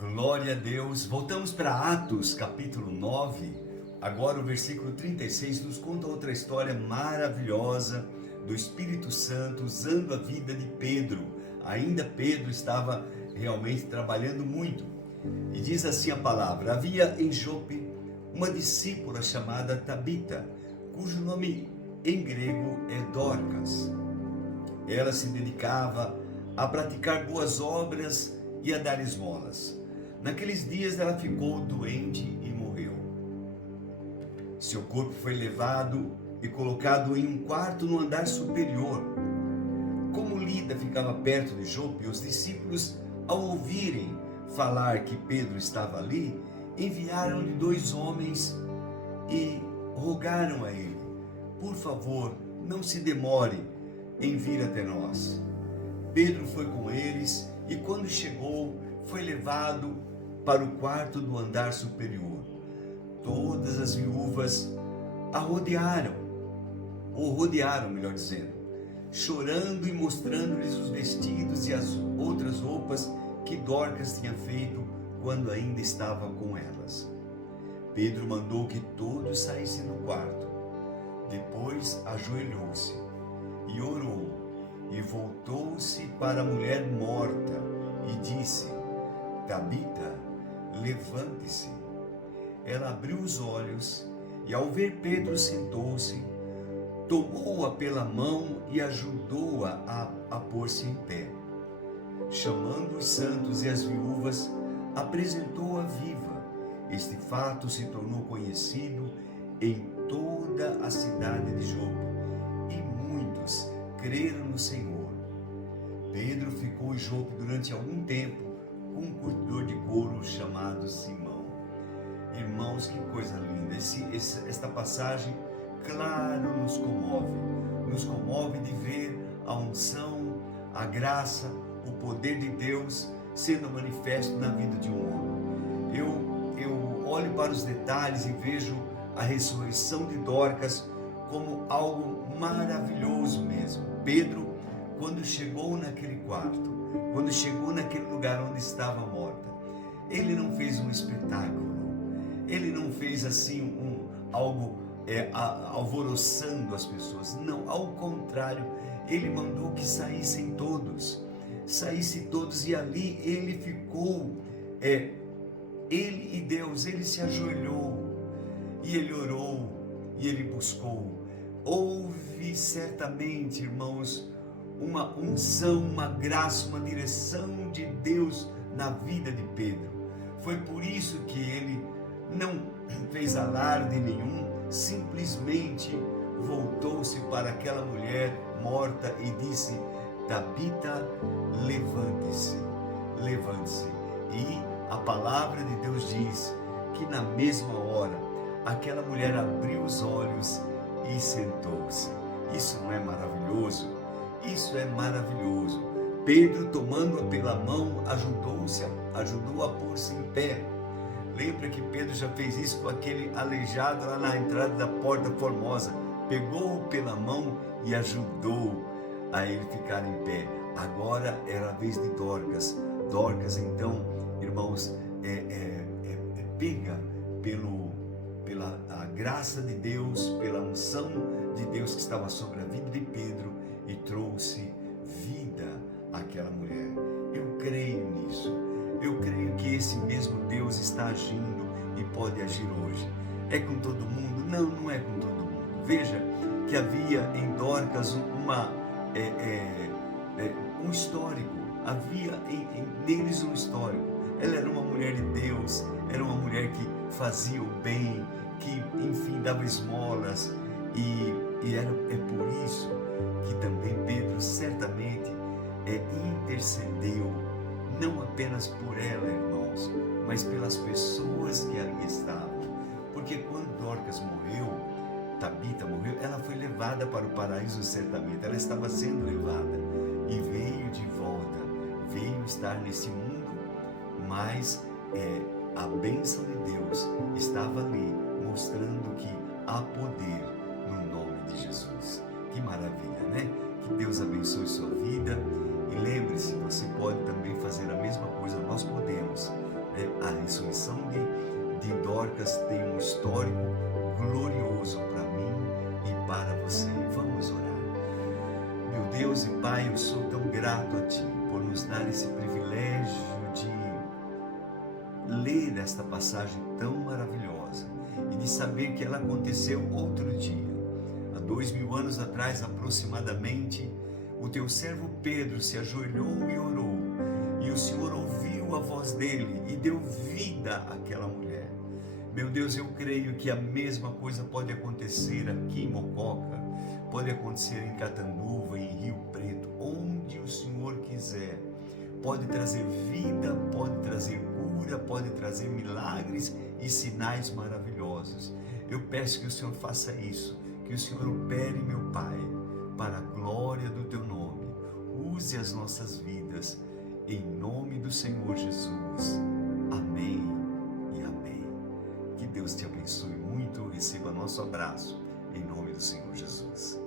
Glória a Deus. Voltamos para Atos, capítulo 9. Agora o versículo 36 nos conta outra história maravilhosa do Espírito Santo usando a vida de Pedro. Ainda Pedro estava realmente trabalhando muito. E diz assim a palavra: havia em Jope uma discípula chamada Tabita, cujo nome em grego é Dorcas. Ela se dedicava a praticar boas obras e a dar esmolas. Naqueles dias ela ficou doente e morreu. Seu corpo foi levado e colocado em um quarto no andar superior. Como Lida ficava perto de Jope, os discípulos, ao ouvirem falar que Pedro estava ali, enviaram-lhe 2 homens e rogaram a ele: por favor, não se demore em vir até nós. Pedro foi com eles e, quando chegou, foi levado para o quarto do andar superior. Todas as viúvas rodearam, melhor dizendo, chorando e mostrando-lhes os vestidos e as outras roupas que Dorcas tinha feito quando ainda estava com elas. Pedro mandou que todos saíssem do quarto. Depois ajoelhou-se e orou, e voltou-se para a mulher morta e disse: Tabita, levante-se. Ela abriu os olhos e, ao ver Pedro, sentou-se, tomou-a pela mão e ajudou-a a pôr-se em pé. Chamando os santos e as viúvas, apresentou-a viva. Este fato se tornou conhecido em toda a cidade de Jope, e muitos creram no Senhor. Pedro ficou em Jope durante algum tempo com um curtidor de couro chamado Simão. Irmãos, que coisa linda! Esta passagem, claro, nos comove de ver a unção, a graça, o poder de Deus sendo manifesto na vida de um homem. Eu olho para os detalhes e vejo a ressurreição de Dorcas como algo maravilhoso mesmo. Pedro, quando chegou naquele quarto, quando chegou naquele lugar onde estava morta, ele não fez um espetáculo, ele não fez assim algo alvoroçando as pessoas, não, ao contrário, ele mandou que saíssem todos, e ali ele ficou, ele e Deus, ele se ajoelhou, e ele orou, e ele buscou. Houve certamente, irmãos, uma unção, uma graça, uma direção de Deus na vida de Pedro. Foi por isso que ele não fez alarde nenhum, simplesmente voltou-se para aquela mulher morta e disse: Tabita, levante-se, levante-se. E a palavra de Deus diz que na mesma hora aquela mulher abriu os olhos e sentou-se. Isso não é maravilhoso? Isso é maravilhoso. Pedro, tomando-a pela mão, ajudou a pôr-se em pé. Lembra que Pedro já fez isso com aquele aleijado lá na entrada da Porta Formosa. Pegou-o pela mão e ajudou a ele ficar em pé. Agora era a vez de Dorcas. Dorcas, então, irmãos, pega pela graça de Deus, pela unção de Deus que estava sobre a vida de Pedro, e trouxe vida àquela mulher. Eu creio nisso. Eu creio que esse mesmo Deus está agindo e pode agir hoje. É com todo mundo? Não, não é com todo mundo. Veja que havia em Dorcas um histórico. Havia neles um histórico. Ela era uma mulher de Deus, era uma mulher que fazia o bem, que, enfim, dava esmolas, e é por isso que também Pedro certamente intercedeu, não apenas por ela, irmãos, mas pelas pessoas que ali estavam. Porque quando Dorcas morreu, Tabita morreu, ela foi levada para o paraíso certamente, ela estava sendo levada e veio de volta, veio estar nesse mundo, mas a bênção de Deus estava ali, mostrando que há poder no nome de Jesus. Que maravilha, né? Que Deus abençoe sua vida. E lembre-se, você pode também fazer a mesma coisa, nós podemos. A ressurreição de Dorcas tem um histórico glorioso para mim e para você. Vamos orar. Meu Deus e Pai, eu sou tão grato a Ti por nos dar esse privilégio de ler esta passagem tão maravilhosa e de saber que ela aconteceu outro dia. Há 2000 anos atrás, aproximadamente, o Teu servo Pedro se ajoelhou e orou, e o Senhor ouviu a voz dele e deu vida àquela mulher. Meu Deus, eu creio que a mesma coisa pode acontecer aqui em Mococa, pode acontecer em Catanduva, em Rio Preto, onde o Senhor quiser. Pode trazer vida, pode trazer cura, pode trazer milagres e sinais maravilhosos. Eu peço que o Senhor faça isso, que o Senhor opere, meu Pai, para a glória do Teu nome. Use as nossas vidas, em nome do Senhor Jesus. Amém e amém. Que Deus te abençoe muito, receba nosso abraço, em nome do Senhor Jesus.